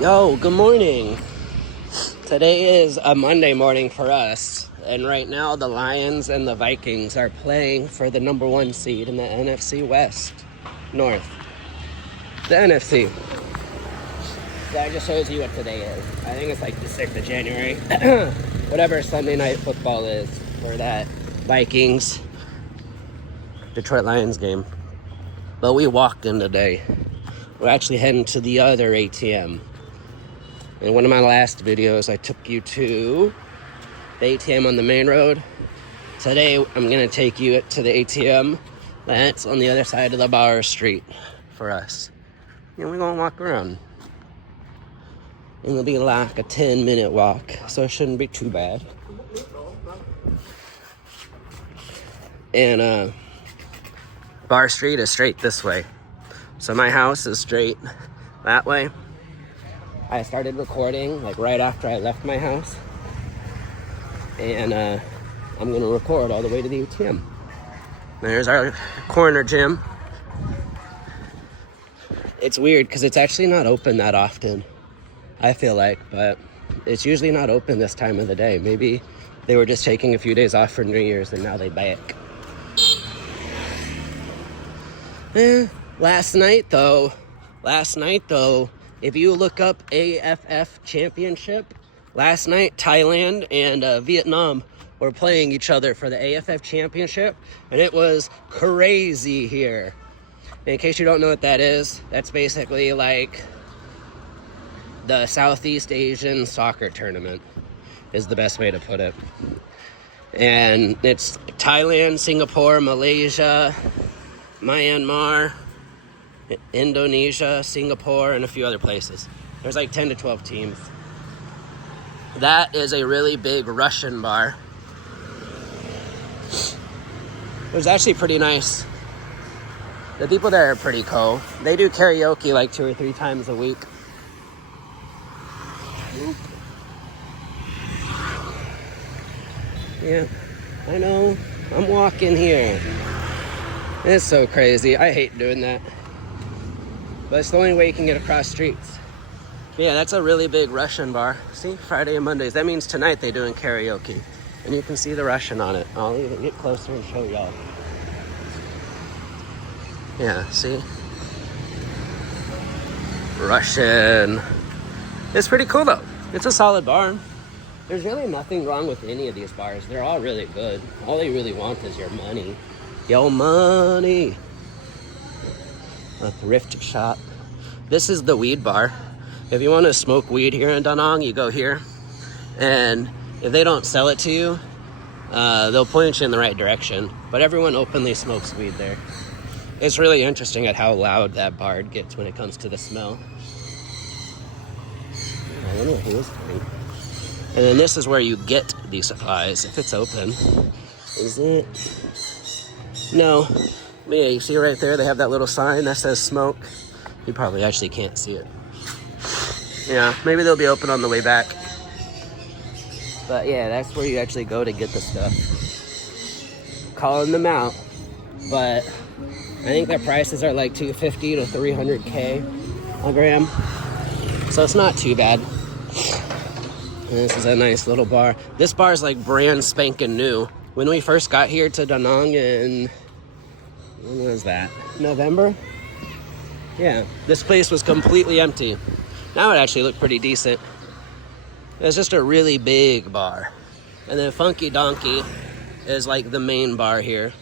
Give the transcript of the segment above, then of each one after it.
Yo, good morning. Today is a Monday morning for us, and right now the Lions and the Vikings are playing for the number one seed in the NFC West North. The NFC. That just shows you what today is. I think it's like the 6th of January. Whatever Sunday night football is for that Vikings Detroit Lions game. But we walked in today. We're actually heading to the other ATM. In one of my last videos, I took you to the ATM on the main road. Today, I'm going to take you to the ATM that's on the other side of the Bar Street for us. And we're going to walk around. And it'll be like a 10-minute walk, so it shouldn't be too bad. And Bar Street is straight this way. So my house is straight that way. I started recording like right after I left my house, and I'm gonna record all the way to the ATM. There's our corner gym. It's weird because it's actually not open that often, I feel like, but it's usually not open this time of the day. Maybe they were just taking a few days off for New Year's and now they back. Last night though, if you look up AFF Championship, last night Thailand and Vietnam were playing each other for the AFF Championship, and it was crazy here. In case you don't know what that is, that's basically like the Southeast Asian soccer tournament, is the best way to put it. And it's Thailand, Singapore, Malaysia, Myanmar, Indonesia, Singapore, and a few other places. There's like 10 to 12 teams. That is a really big Russian bar. It was actually pretty nice. The people there are pretty cool. They do karaoke like 2 or 3 times a week. Yeah, I know. I'm walking here. It's so crazy. I hate doing that. But it's the only way you can get across streets. Yeah, that's a really big Russian bar. See, Friday and Mondays. That means tonight they're doing karaoke. And you can see the Russian on it. I'll even get closer and show y'all. Yeah, see? Russian. It's pretty cool though. It's a solid bar. There's really nothing wrong with any of these bars. They're all really good. All they really want is your money. Your money. A thrift shop. This is the weed bar. If you want to smoke weed here in Da Nang, you go here. And if they don't sell it to you, they'll point you in the right direction. But everyone openly smokes weed there. It's really interesting at how loud that bar gets when it comes to the smell. I wonder who is coming. And then this is where you get these supplies, if it's open. Is it? No. Yeah, you see right there, they have that little sign that says smoke. You probably actually can't see it. Yeah, maybe they'll be open on the way back. But yeah, that's where you actually go to get the stuff. Calling them out. But I think their prices are like $250 to $300K a gram. So it's not too bad. And this is a nice little bar. This bar is like brand spanking new. When we first got here to Da Nang in... when was that? November? Yeah, this place was completely empty. Now it actually looked pretty decent. It's just a really big bar. And then Funky Donkey is like the main bar here.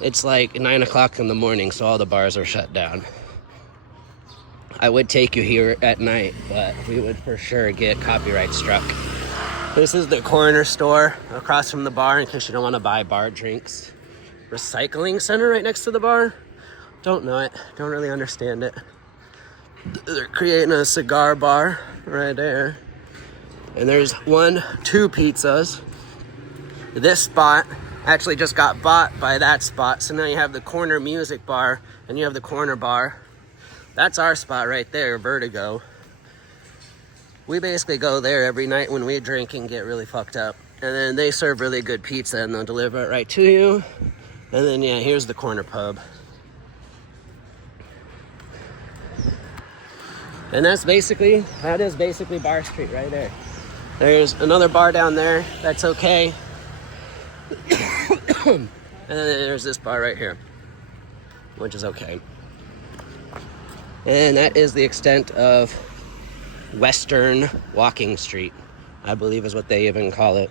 It's like 9 o'clock in the morning, so all the bars are shut down. I would take you here at night, but we would for sure get copyright struck. This is the corner store across from the bar in case you don't want to buy bar drinks. Recycling center right next to the bar? Don't know it. Don't really understand it. They're creating a cigar bar right there. And there's 1, 2 pizzas. This spot actually just got bought by that spot. So now you have the corner music bar and you have the corner bar. That's our spot right there, Vertigo. We basically go there every night when we drink and get really fucked up. And then they serve really good pizza and they'll deliver it right to you. And then, yeah, here's the corner pub. And that is basically Bar Street right there. There's another bar down there that's okay. And then there's this bar right here, which is okay. And that is the extent of Western Walking Street, I believe is what they even call it.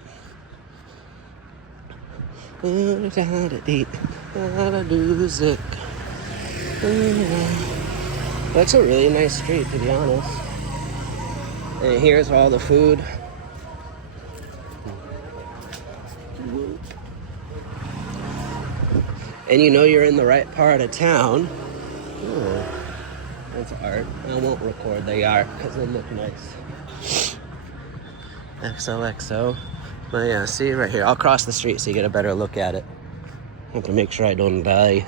That's a really nice street, to be honest. And here's all the food. And you know you're in the right part of town. Ooh, that's art. I won't record the art because they look nice. XOXO. But yeah, see right here. I'll cross the street so you get a better look at it. I have to make sure I don't die.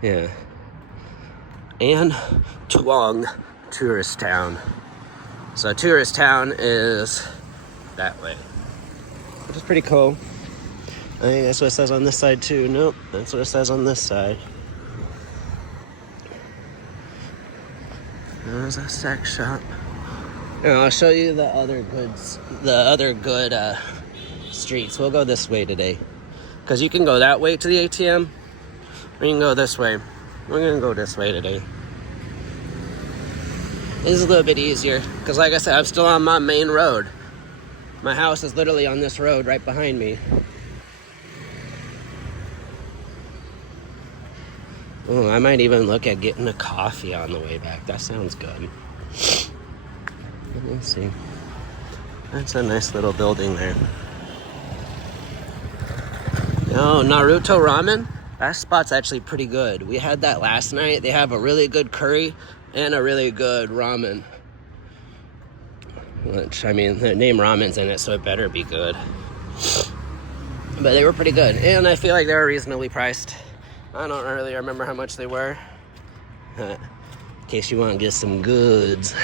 Yeah. And Tuong Tourist Town. So Tourist Town is that way, which is pretty cool. I think that's what it says on this side too. Nope, that's what it says on this side. There's a sex shop. And I'll show you the other good streets. We'll go this way today, because you can go that way to the ATM, or you can go this way. We're gonna go this way today. This is a little bit easier, because like I said, I'm still on my main road. My house is literally on this road right behind me. Oh, I might even look at getting a coffee on the way back. That sounds good. Let's see. That's a nice little building there. Oh, Naruto Ramen? That spot's actually pretty good. We had that last night. They have a really good curry and a really good ramen. Which, I mean, the name ramen's in it, so it better be good. But they were pretty good. And I feel like they were reasonably priced. I don't really remember how much they were. In case you want to get some goods.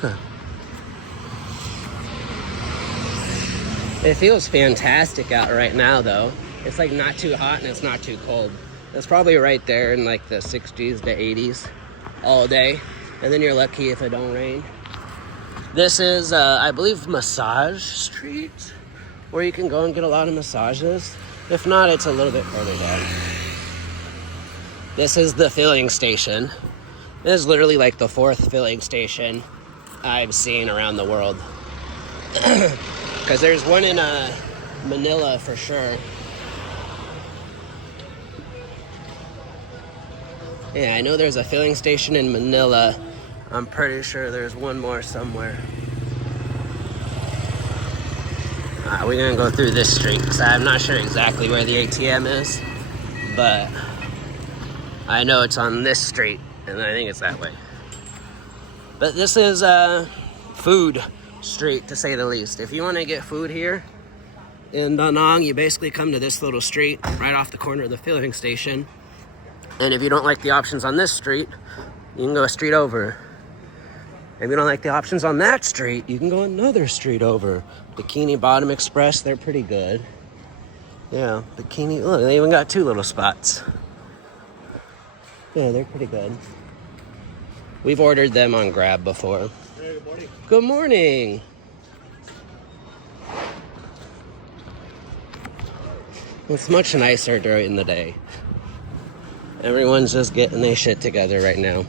Huh. It feels fantastic out right now, though. It's like not too hot and it's not too cold. It's probably right there in like the 60s to 80s all day. And then you're lucky if it don't rain. This is, I believe, Massage Street, where you can go and get a lot of massages. If not, it's a little bit further down. This is the filling station. This is literally like the 4th filling station I've seen around the world. Because there's one in Manila for sure. Yeah, I know there's a filling station in Manila. I'm pretty sure there's one more somewhere. We're gonna go through this street because I'm not sure exactly where the ATM is, but I know it's on this street, and I think it's that way. But this is food street, to say the least. If you want to get food here in Da Nang, you basically come to this little street right off the corner of the filling station. And if you don't like the options on this street, you can go a street over. If you don't like the options on that street, you can go another street over. Bikini Bottom Express, they're pretty good. Yeah, Bikini, look, they even got 2 little spots. Yeah, they're pretty good. We've ordered them on Grab before. Hey, good morning. Good morning. It's much nicer during the day. Everyone's just getting their shit together right now.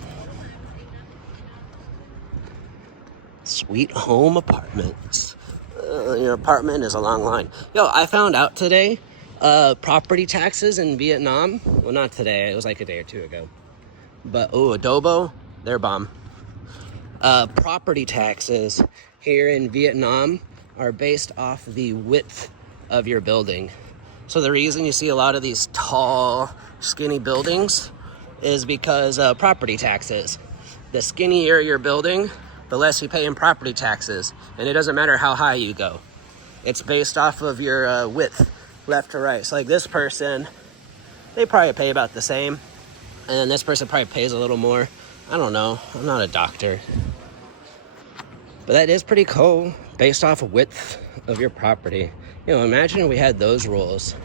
Sweet Home Apartments. Your apartment is a long line. Yo, I found out today, property taxes in Vietnam. Well, not today. It was like a day or 2 ago. But, adobo, they're bomb. Property taxes here in Vietnam are based off the width of your building. So the reason you see a lot of these tall, skinny buildings is because property taxes. The skinnier your building, the less you pay in property taxes. And it doesn't matter how high you go. It's based off of your width, left to right. So like this person, they probably pay about the same. And then this person probably pays a little more. I don't know. I'm not a doctor. But that is pretty cool, based off of width of your property. You know, imagine we had those rules.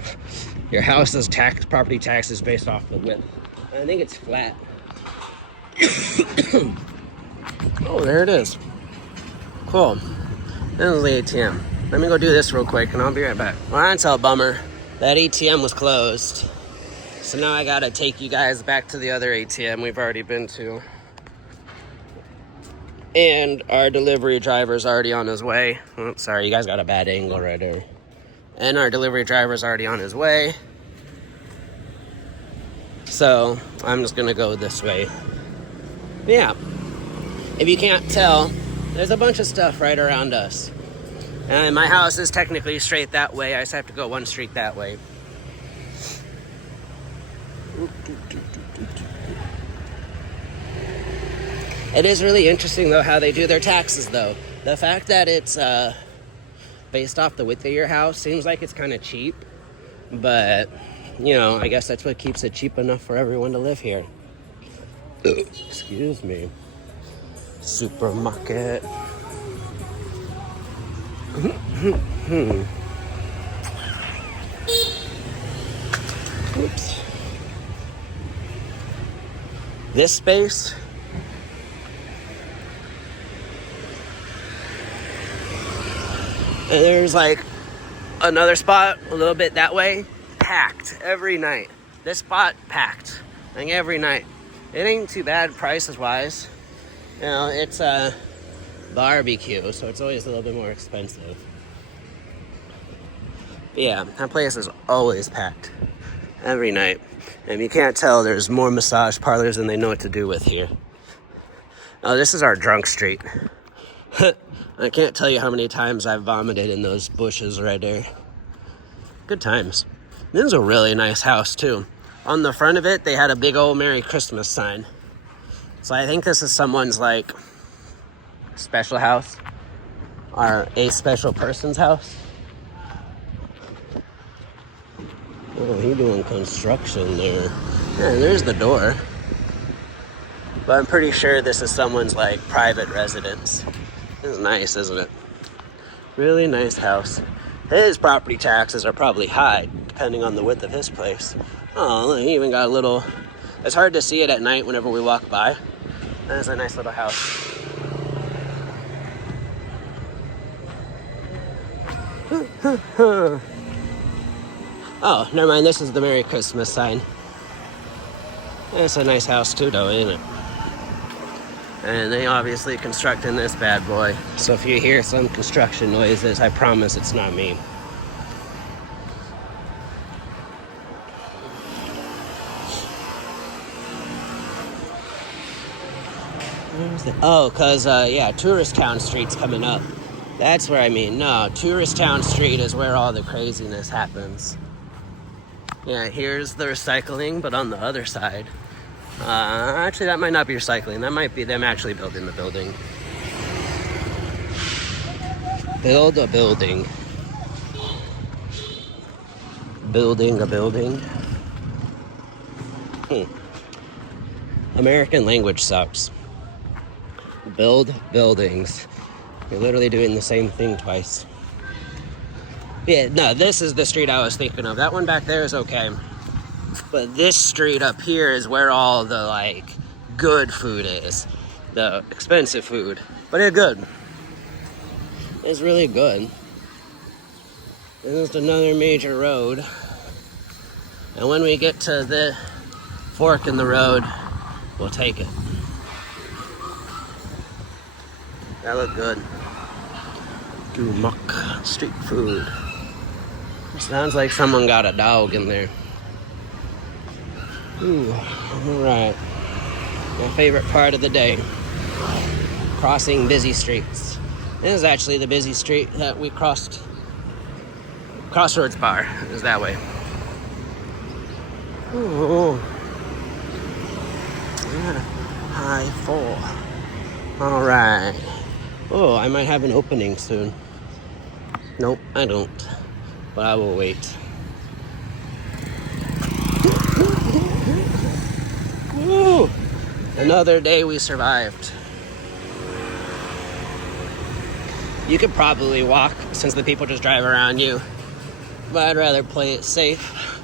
Your house's property tax is based off the width. I think it's flat. Oh, there it is. Cool. This is the ATM. Let me go do this real quick and I'll be right back. Well, that's a bummer. That ATM was closed. So now I gotta take you guys back to the other ATM we've already been to. And our delivery driver's already on his way. Oh, sorry, you guys got a bad angle right there. And our delivery driver's already on his way. So I'm just gonna go this way. Yeah. If you can't tell, there's a bunch of stuff right around us. And my house is technically straight that way. I just have to go one street that way. It is really interesting, though, how they do their taxes, though. The fact that it's based off the width of your house seems like it's kind of cheap. But, you know, I guess that's what keeps it cheap enough for everyone to live here. Excuse me. Supermarket. Oops. This space. And there's like another spot a little bit that way, packed every night. This spot packed, like every night. It ain't too bad prices wise. You know, it's a barbecue, so it's always a little bit more expensive. But yeah, that place is always packed every night. And you can't tell, there's more massage parlors than they know what to do with here. Oh, this is our drunk street. I can't tell you how many times I've vomited in those bushes right there. Good times. This is a really nice house, too. On the front of it, they had a big old Merry Christmas sign. So I think this is someone's, like, special house. Or a special person's house. Oh, he's doing construction there. Yeah, there's the door. But I'm pretty sure this is someone's, like, private residence. This is nice, isn't it? Really nice house. His property taxes are probably high, depending on the width of his place. Oh, look, he even got a little... It's hard to see it at night whenever we walk by. That's a nice little house. Oh, never mind. This is the Merry Christmas sign. It's a nice house too, though, ain't it? And they obviously constructing this bad boy. So if you hear some construction noises, I promise it's not me. Oh, because, yeah, Tourist Town Street's coming up. That's where I mean. No, Tourist Town Street is where all the craziness happens. Yeah, here's the recycling, but on the other side. Actually, that might not be recycling. That might be them actually building the building. Build a building. Building a building. American language sucks. Build buildings. You're literally doing the same thing twice. Yeah, no, this is the street I was thinking of. That one back there is okay. But this street up here is where all the, like, good food is. The expensive food. But it's good. It's really good. This is another major road. And when we get to the fork in the road, we'll take it. That looked good. Dumak street food. Sounds like someone got a dog in there. Ooh, alright. My favorite part of the day. Crossing busy streets. This is actually the busy street that we crossed. Crossroads Bar is that way. Ooh. Yeah. High 4. Alright. Oh, I might have an opening soon. Nope, I don't. But I will wait. Woo! Another day we survived. You could probably walk, since the people just drive around you, but I'd rather play it safe.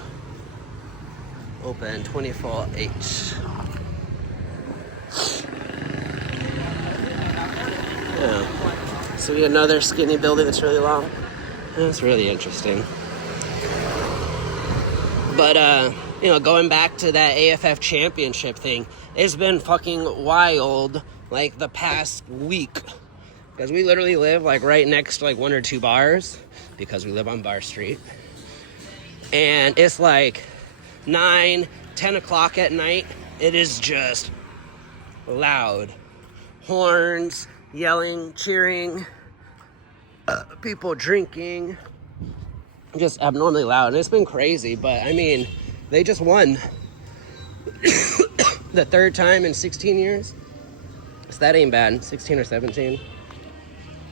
Open 24/8. Yeah. See another skinny building that's really long. That's really interesting. But, going back to that AFF championship thing, it's been fucking wild, like, the past week. Because we literally live, like, right next to, like, 1 or 2 bars, because we live on Bar Street. And it's, like, 9, 10 o'clock at night. It is just loud. Horns, yelling, cheering, people drinking. Just abnormally loud. And it's been crazy, but, I mean, they just won the 3rd time in 16 years. So that ain't bad. 16 or 17.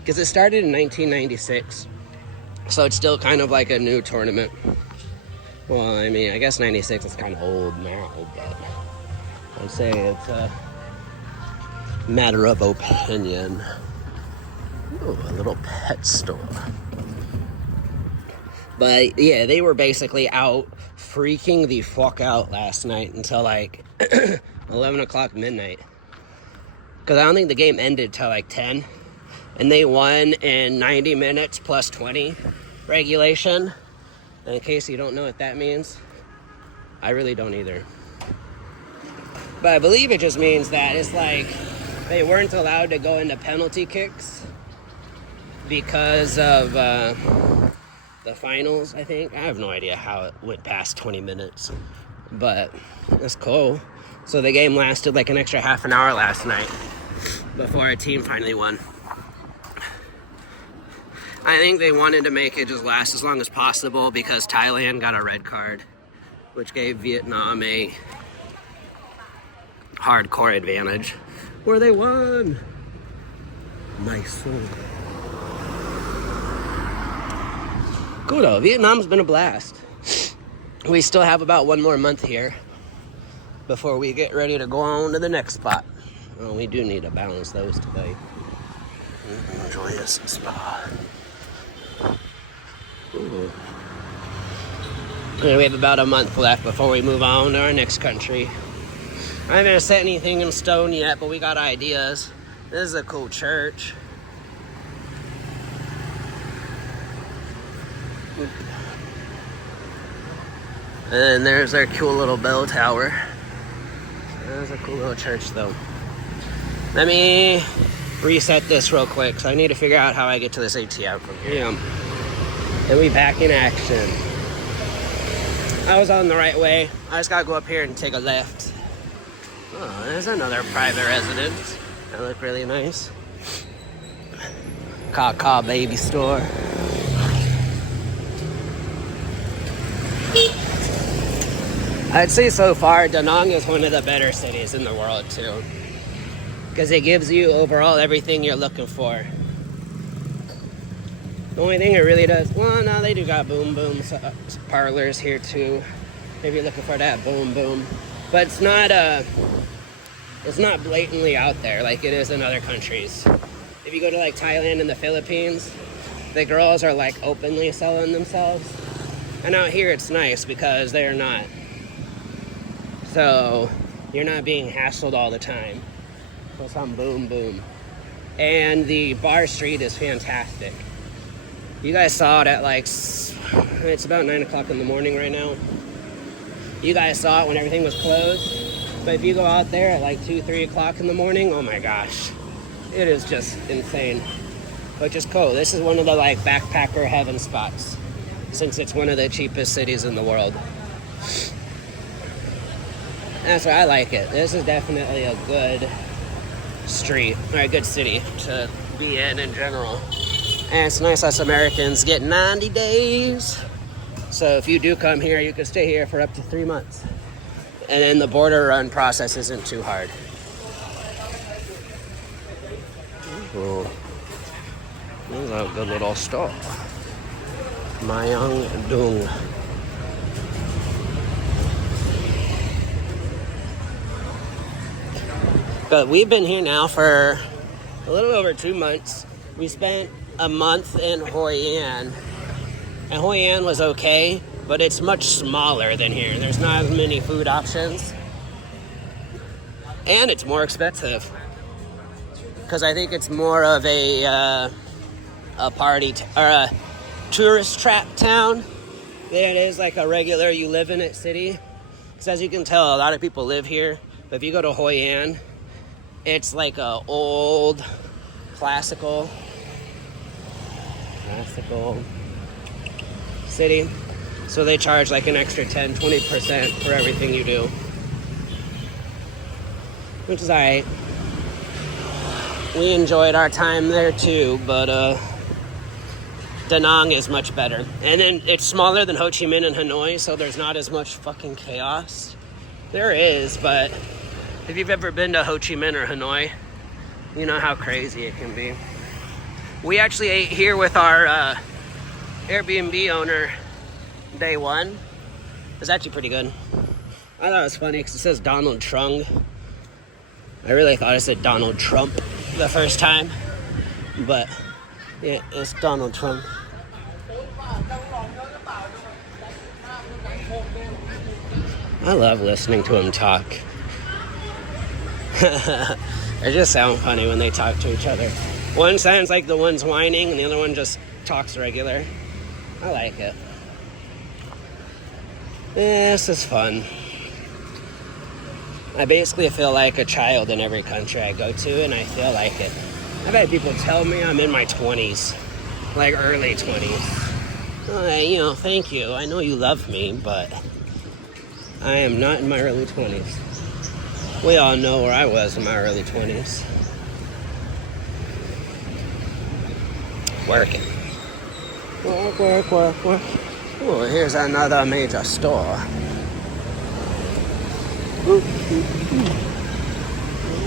Because it started in 1996. So it's still kind of like a new tournament. Well, I mean, I guess 96 is kind of old now, but I'd say it's a matter of opinion. Ooh, a little pet store. But yeah, they were basically out freaking the fuck out last night until like 11 o'clock midnight. Because I don't think the game ended till like 10. And they won in 90 minutes plus 20 regulation. And in case you don't know what that means, I really don't either. But I believe it just means that it's like they weren't allowed to go into penalty kicks because of the finals, I think. I have no idea how it went past 20 minutes. But that's cool. So the game lasted like an extra half an hour last night before our team finally won. I think they wanted to make it just last as long as possible because Thailand got a red card, which gave Vietnam a hardcore advantage, where they won. Nice one. Cool though, Vietnam's been a blast. We still have about 1 more month here before we get ready to go on to the next spot. Well, we do need to balance those today. Enjoy this spa. Ooh. And we have about a month left before we move on to our next country. I haven't set anything in stone yet, but we got ideas. This is a cool church. And then there's our cool little bell tower. There's a cool little church though. Let me reset this real quick, because I need to figure out how I get to this ATM from here. Yeah. And we back in action. I was on the right way. I just gotta go up here and take a left. Oh, there's another private residence. That look really nice. Kaka baby store. I'd say so far, Da Nang is one of the better cities in the world too. Because it gives you overall everything you're looking for. The only thing it really does, well, no, they do got boom boom parlors here too. If you're looking for that boom boom, but it's not blatantly out there like it is in other countries. If you go to like Thailand and the Philippines, the girls are like openly selling themselves, and out here it's nice because they're not. So you're not being hassled all the time. So some boom boom, and the bar street is fantastic. You guys saw it at like, it's about 9 o'clock in the morning right now. You guys saw it when everything was closed. But if you go out there at like 2, 3 o'clock in the morning, oh my gosh. It is just insane. Which is cool. This is one of the like backpacker heaven spots, since it's one of the cheapest cities in the world. That's why I like it. This is definitely a good street, or a good city to be in general. And it's nice us Americans get 90 days. So if you do come here, you can stay here for up to 3 months. And then the border run process isn't too hard. Ooh. This is a good little store. Mayang Dung. But we've been here now for a little over 2 months. We spent a month in Hoi An, And Hoi An was okay, but it's much smaller than here. There's not as many food options. And it's more expensive. Because I think it's more of a party or a tourist trap town than it is like a regular you live in it city. Because as you can tell, a lot of people live here. But if you go to Hoi An, it's like a old, classical city. So they charge like an extra 10-20% for everything you do. Which is alright. We enjoyed our time there too, but Da Nang is much better. And then it's smaller than Ho Chi Minh and Hanoi, so there's not as much fucking chaos. There is, but if you've ever been to Ho Chi Minh or Hanoi, you know how crazy it can be. We actually ate here with our Airbnb owner day one. It was actually pretty good. I thought it was funny because it says Donald Trump. I really thought it said Donald Trump the first time, but yeah, it's Donald Trump. I love listening to him talk. They just sound funny when they talk to each other. One sounds like the one's whining and the other one just talks regular. I like it. Yeah, this is fun. I basically feel like a child in every country I go to, and I feel like it. I've had people tell me I'm in my 20s, like early 20s. You know, thank you. I know you love me, but I am not in my early 20s. We all know where I was in my early 20s. Working. Work. Oh, here's another major store.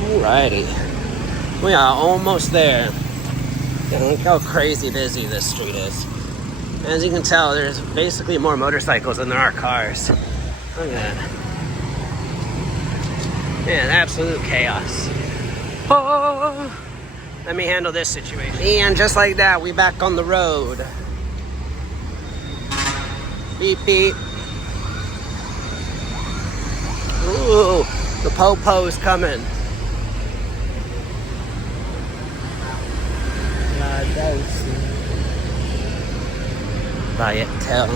Alrighty. We are almost there. Yeah, look how crazy busy this street is. As you can tell, there's basically more motorcycles than there are cars. Look at that. Man, absolute chaos. Oh, let me handle this situation. And just like that, we back on the road. Beep, beep. Ooh, the po-po's coming. Viettel.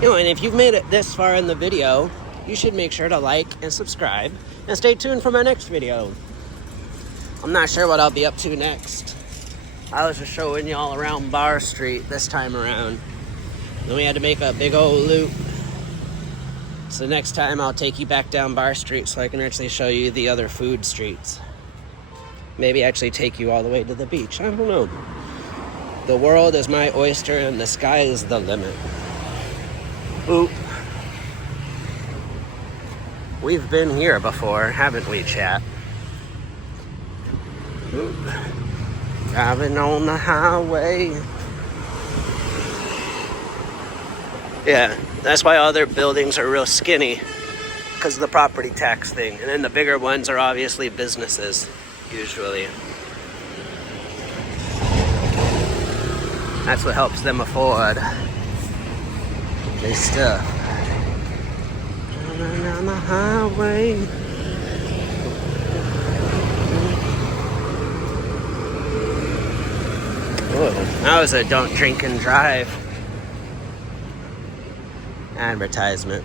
You know, and if you've made it this far in the video, you should make sure to like and subscribe and stay tuned for my next video. I'm not sure what I'll be up to next. I was just showing y'all around Bar Street this time around. Then we had to make a big old loop. So next time I'll take you back down Bar Street so I can actually show you the other food streets. Maybe actually take you all the way to the beach. I don't know. The world is my oyster and the sky is the limit. Oop. We've been here before, haven't we, chat? Oop. Driving on the highway. Yeah, that's why all their buildings are real skinny, because of the property tax thing. And then the bigger ones are obviously businesses, usually. That's what helps them afford their stuff. Driving down the highway. Whoa, that was a don't drink and drive advertisement.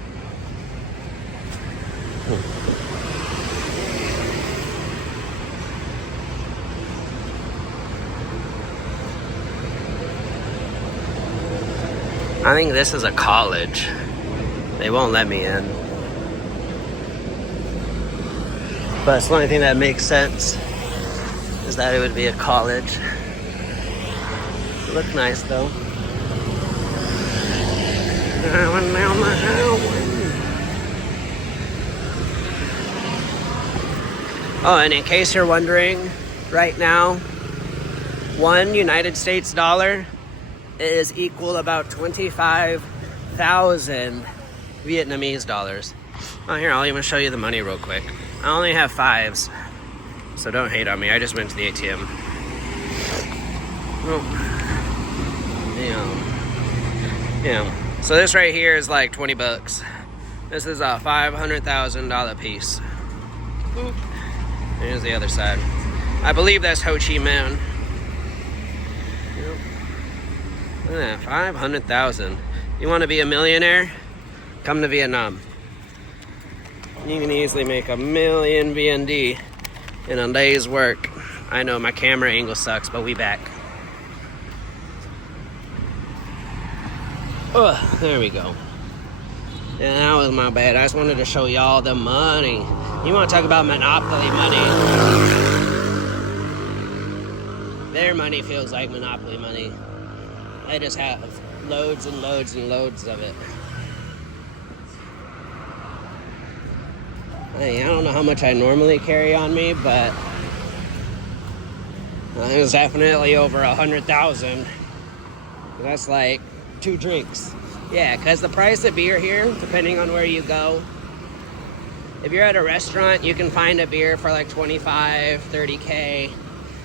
I think this is a college. They won't let me in. But it's the only thing that makes sense is that it would be a college. It looked nice though. Down the highway. Oh, and in case you're wondering, right now, 1 United States dollar is equal to about 25,000 Vietnamese dollars. Oh, here, I'll even show you the money real quick. I only have 5s, so don't hate on me. I just went to the ATM. Oh. Yeah. So this right here is like 20 bucks. This is a $500,000 piece. Boop. Here's the other side. I believe that's Ho Chi Minh. Yep. Look at that, 500,000. You want to be a millionaire? Come to Vietnam. You can easily make $1 million VND in a day's work. I know my camera angle sucks, but we back. Oh, there we go. Yeah, that was my bad. I just wanted to show y'all the money. You want to talk about monopoly money? Their money feels like monopoly money. They just have loads and loads and loads of it. Hey, I don't know how much I normally carry on me, but it was definitely over 100,000. That's like 2 drinks. Yeah, because the price of beer here, depending on where you go, if you're at a restaurant, you can find a beer for like 25, 30K.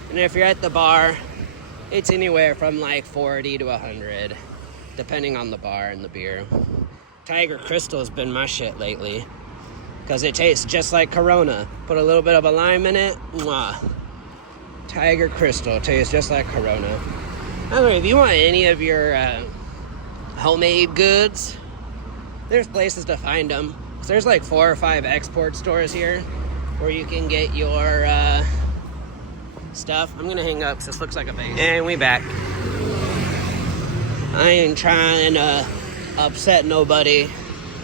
And if you're at the bar, it's anywhere from like 40 to 100, depending on the bar and the beer. Tiger Crystal has been my shit lately, because it tastes just like Corona. Put a little bit of a lime in it. Mwah. Tiger Crystal tastes just like Corona. Anyway, if you want any of your homemade goods, there's places to find them. So there's like 4 or 5 export stores here where you can get your stuff. I'm gonna hang up because this looks like a base. And we back. I ain't trying to upset nobody.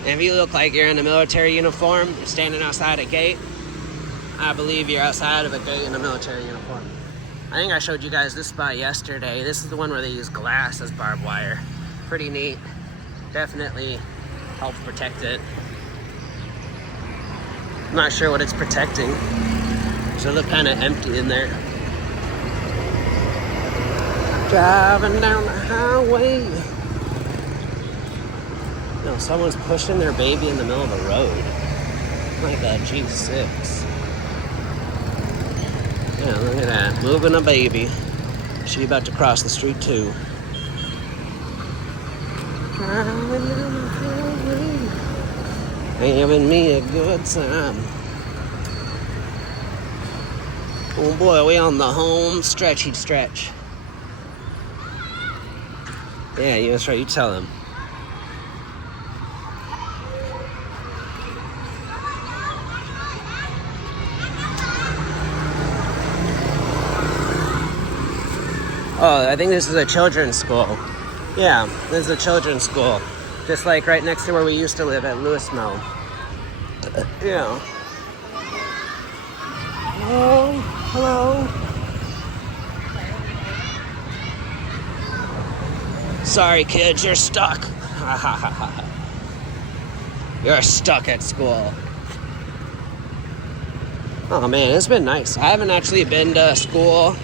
And if you look like you're in a military uniform, you're standing outside a gate, I believe you're outside of a gate in a military uniform. I think I showed you guys this spot yesterday. This is the one where they use glass as barbed wire. Pretty neat. Definitely helps protect it. I'm not sure what it's protecting. So it look kind of empty in there. Driving down the highway. No, someone's pushing their baby in the middle of the road. Like a G6. Yeah, look at that. Moving a baby. She about to cross the street too. Driving down the highway. Having me a good time. Oh boy, we on the home stretchy stretch. Yeah, that's right, you tell him. Oh, I think this is a children's school. Yeah, this is a children's school. Just like right next to where we used to live at Lewis Mill. Yeah. Oh, hello. Sorry, kids, you're stuck. You're stuck at school. Oh man, it's been nice. I haven't actually been to school.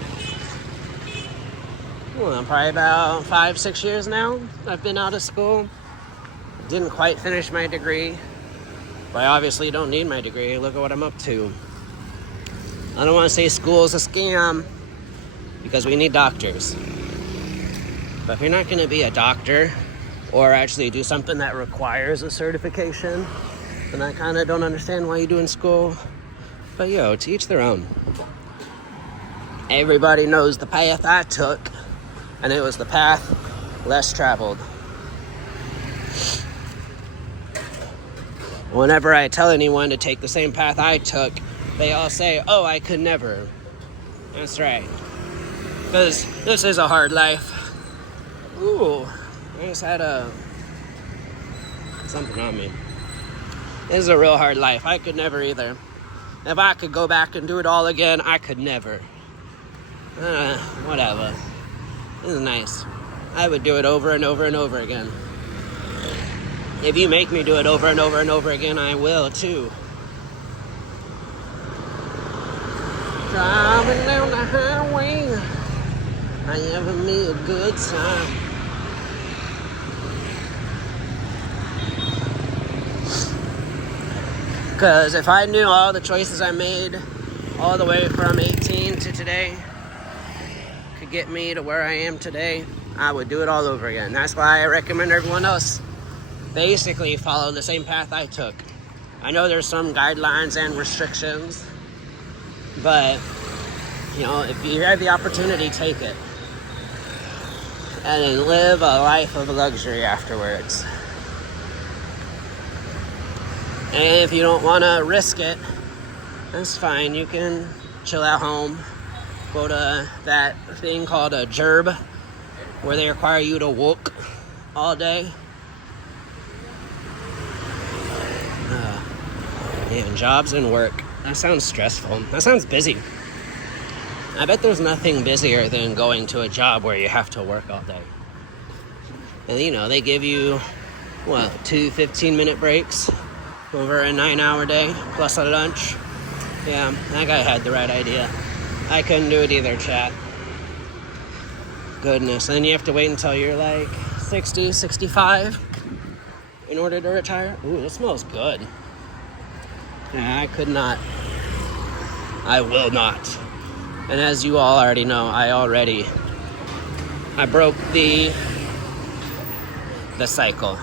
Well, probably about 5-6 years now. I've been out of school. Didn't quite finish my degree. But I obviously don't need my degree. Look at what I'm up to. I don't want to say school's a scam, because we need doctors. But if you're not going to be a doctor or actually do something that requires a certification, then I kind of don't understand why you're doing school. But yo, to each their own. Everybody knows the path I took, and it was the path less traveled. Whenever I tell anyone to take the same path I took, they all say, oh, I could never. That's right. Because this is a hard life. Ooh, I just had something on me. This is a real hard life. I could never either. If I could go back and do it all again, I could never. Whatever. This is nice. I would do it over and over and over again. If you make me do it over and over and over again, I will too. Driving down the highway. I having me a good time. Because if I knew all the choices I made all the way from 18 to today could get me to where I am today, I would do it all over again. That's why I recommend everyone else basically follow the same path I took. I know there's some guidelines and restrictions, but you know, if you have the opportunity, take it. And then live a life of luxury afterwards. And if you don't want to risk it, that's fine. You can chill at home. Go to that thing called a gerb, where they require you to walk all day. Man, jobs and work. That sounds stressful. That sounds busy. I bet there's nothing busier than going to a job where you have to work all day. And you know, they give you, 2 15-minute breaks over a 9-hour day, plus a lunch. Yeah, that guy had the right idea. I couldn't do it either, chat. Goodness, and then you have to wait until you're like 60, 65 in order to retire. Ooh, it smells good. Yeah, I could not. I will not. And as you all already know, I broke the cycle.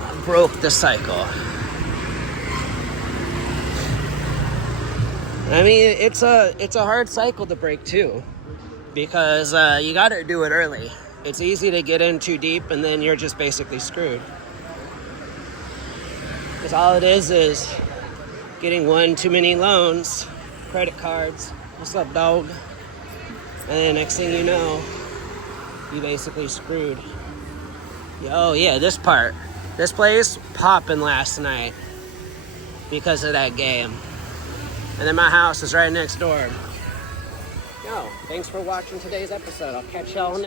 I broke the cycle. I mean, it's a hard cycle to break too, because you gotta do it early. It's easy to get in too deep and then you're just basically screwed. Because all it is getting one too many loans, credit cards, what's up, dog? And then next thing you know, you basically screwed. Oh yeah, this place popping last night because of that game. And then my house is right next door. Yo, thanks for watching today's episode. I'll catch y'all next.